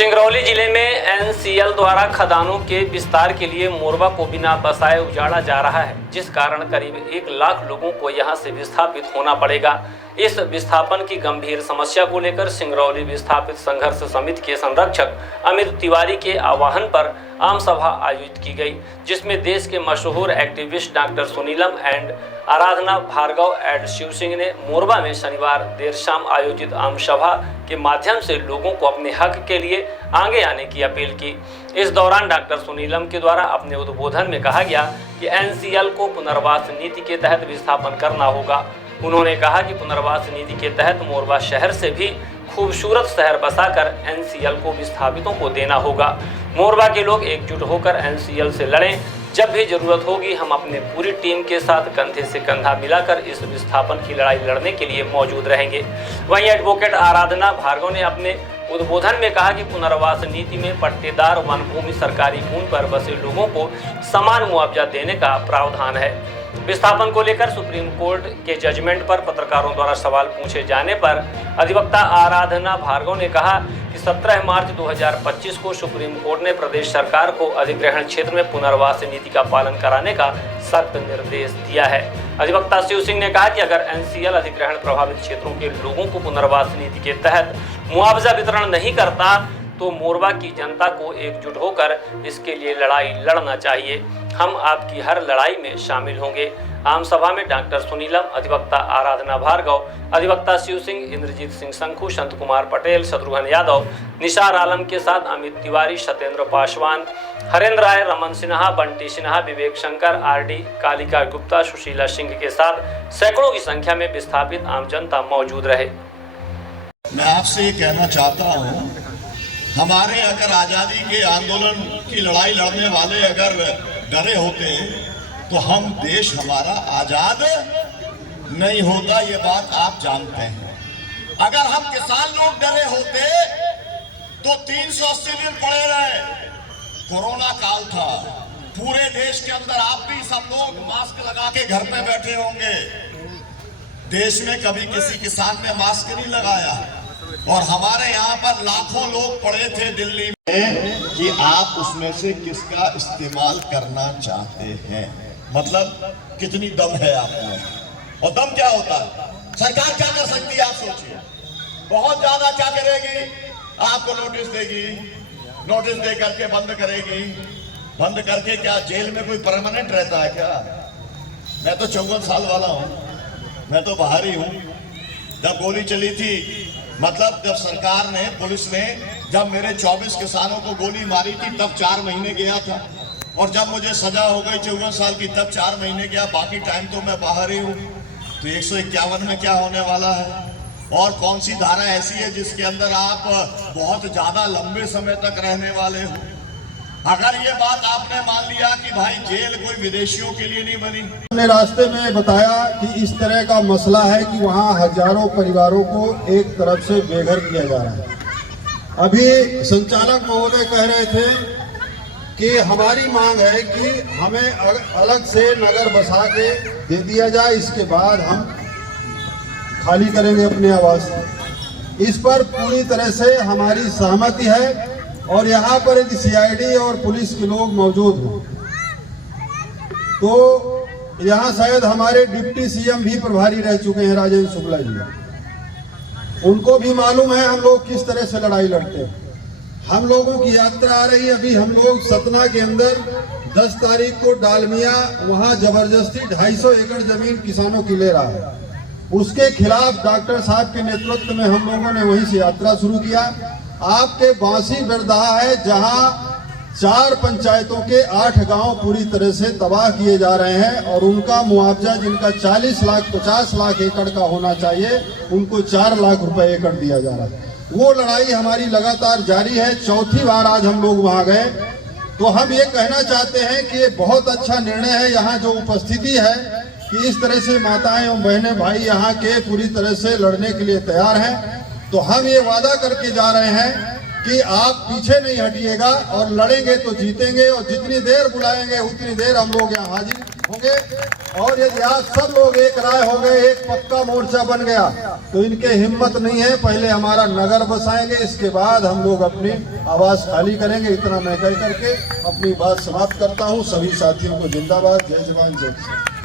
सिंगरौली जिले में एनसीएल द्वारा खदानों के विस्तार के लिए मोरबा को बिना बसाए उजाड़ा जा रहा है, जिस कारण करीब 1 लाख लोगों को यहां से विस्थापित होना पड़ेगा। इस विस्थापन की गंभीर समस्या को लेकर सिंगरौली विस्थापित संघर्ष समिति के संरक्षक अमित तिवारी के आह्वान पर आम सभा आयोजित की गई, जिसमें देश के मशहूर activist doctor Sunilam and Aradhana Bhargava and Shiv Singh ने मोरबा में शनिवार देर शाम आयोजित आम सभा के माध्यम से लोगों को अपने हक के लिए आगे आने की अपील की। इस दौरान डॉक्टर सुनीलम के द्वारा अपने उद्बोधन में कहा गया कि एनसीएल को पुनर्वास नीति के तहत विस्थापन करना होगा। उन्होंने कहा कि पुनर्वास नीति के तहत मोरबा शहर से भी खूबसूरत शहर बसाकर एनसीएल को विस्थापितों को देना होगा। मोरबा के लोग एकजुट होकर एनसीएल से लड़ें। जब भी जरूरत होगी हम अपने पूरी टीम के साथ कंधे से कंधा मिलाकर इस विस्थापन की लड़ाई लड़ने के लिए मौजूद रहेंगे। वहीं एडवोकेट आराधना भार्गव ने अपने उद्बोधन में कहा कि पुनर्वास नीति में पट्टेदार वन भूमि सरकारी भूमि पर बसे लोगों को समान मुआवजा देने का प्रावधान है। विस्थापन को लेकर सुप्रीम कोर्ट के जजमेंट पर पत्रकारों द्वारा सवाल पूछे जाने पर अधिवक्ता आराधना भार्गव ने कहा कि 17 मार्च 2025 को सुप्रीम कोर्ट ने प्रदेश सरकार को अधिग्रहण क्षेत्र में पुनर्वास नीति का पालन कराने का सख्त निर्देश दिया है। अधिवक्ता शिव सिंह ने कहा कि अगर एनसीएल अधिग्रहण प्रभावित क्षेत्रों के लोगों को पुनर्वास नीति के तहत मुआवजा वितरण नहीं करता तो मोरबा की जनता को एकजुट होकर इसके लिए लड़ाई लड़ना चाहिए। हम आपकी हर लड़ाई में शामिल होंगे। आम सभा में डॉक्टर सुनीलम, अधिवक्ता आराधना भार्गव, अधिवक्ता शिव सिंह, इंद्रजीत सिंह शंखू, संत कुमार पटेल, शत्रुघ्न यादव, निसार आलम के साथ अमित तिवारी, सत्येंद्र पासवान, हरेंद्र राय, रमन सिन्हा, बंटी सिन्हा, विवेक शंकर, आरडी, कालिका गुप्ता, सुशीला सिंह के साथ सैकड़ों की संख्या में विस्थापित आम जनता मौजूद रहे। मैं आपसे ये कहना चाहता हूँ, हमारे अगर आज़ादी के आंदोलन की लड़ाई लड़ने वाले अगर डरे होते तो हम देश हमारा आज़ाद नहीं होता, ये बात आप जानते हैं। अगर हम किसान लोग डरे होते तो 380 दिन पड़े रहे। कोरोना काल था, पूरे देश के अंदर आप भी सब लोग मास्क लगा के घर पे बैठे होंगे। देश में कभी किसी किसान ने मास्क नहीं लगाया और हमारे यहाँ पर लाखों लोग पड़े थे दिल्ली में कि आप उसमें से किसका इस्तेमाल करना चाहते हैं। मतलब कितनी दम है आप में, और दम क्या होता है, सरकार क्या कर सकती है आप सोचिए। बहुत ज्यादा क्या करेगी, आपको नोटिस देगी, नोटिस दे करके बंद करेगी। बंद करके क्या जेल में कोई परमानेंट रहता है क्या? मैं तो 54 साल वाला हूँ, मैं तो बाहरी हूँ। जब गोली चली थी, मतलब जब सरकार ने, पुलिस ने जब मेरे 24 किसानों को गोली मारी थी तब 4 महीने गया था, और जब मुझे सजा हो गई 54 साल की तब 4 महीने गया। बाकी टाइम तो मैं बाहर ही हूँ। तो 151 में क्या होने वाला है? और कौन सी धारा ऐसी है जिसके अंदर आप बहुत ज्यादा लंबे समय तक रहने वाले हो? अगर ये बात आपने मान लिया कि भाई जेल कोई विदेशियों के लिए नहीं बनी। हमने रास्ते में बताया कि इस तरह का मसला है कि वहाँ हजारों परिवारों को एक तरफ से बेघर किया जा रहा है। अभी संचालक महोदय कह रहे थे कि हमारी मांग है कि हमें अलग से नगर बसा के दे दिया जाए, इसके बाद हम खाली करेंगे अपने आवास। इस पर पूरी तरह से हमारी सहमति है, और यहाँ पर यदि सीआईडी और पुलिस के लोग मौजूद हों तो यहाँ शायद हमारे डिप्टी सीएम भी प्रभारी रह चुके हैं, राजेंद्र शुक्ला जी। उनको भी मालूम है हम लोग किस तरह से लड़ाई लड़ते हैं। हम लोगों की यात्रा आ रही है। अभी हम लोग सतना के अंदर 10 तारीख को डालमिया, वहाँ जबरदस्ती 250 एकड़ जमीन किसानों की ले रहा है। उसके खिलाफ डॉक्टर साहब के नेतृत्व में हम लोगों ने वहीं से यात्रा शुरू किया। आपके बांसी बिरदाहा है जहां 4 पंचायतों के 8 गांव पूरी तरह से तबाह किए जा रहे हैं, और उनका मुआवजा जिनका 40 लाख 50 लाख एकड़ का होना चाहिए उनको 4 लाख रुपए एकड़ दिया जा रहा है। वो लड़ाई हमारी लगातार जारी है। चौथी बार आज हम लोग वहां गए। तो हम ये कहना चाहते हैं कि ये बहुत अच्छा निर्णय है, यहाँ जो उपस्थिति है कि इस तरह से माताएं और बहनें भाई यहाँ के पूरी तरह से लड़ने के लिए तैयार हैं। तो हम ये वादा करके जा रहे हैं कि आप पीछे नहीं हटिएगा और लड़ेंगे तो जीतेंगे, और जितनी देर बुलाएंगे उतनी देर हम लोग यहाँ हाजिर होंगे। और यदि आज सब लोग एक राय हो गए, एक पक्का मोर्चा बन गया, तो इनके हिम्मत नहीं है। पहले हमारा नगर बसाएंगे, इसके बाद हम लोग अपनी आवाज खाली करेंगे। इतना मैं कह करके अपनी बात समाप्त करता हूँ। सभी साथियों को जिंदाबाद, जय जवान जय किसान।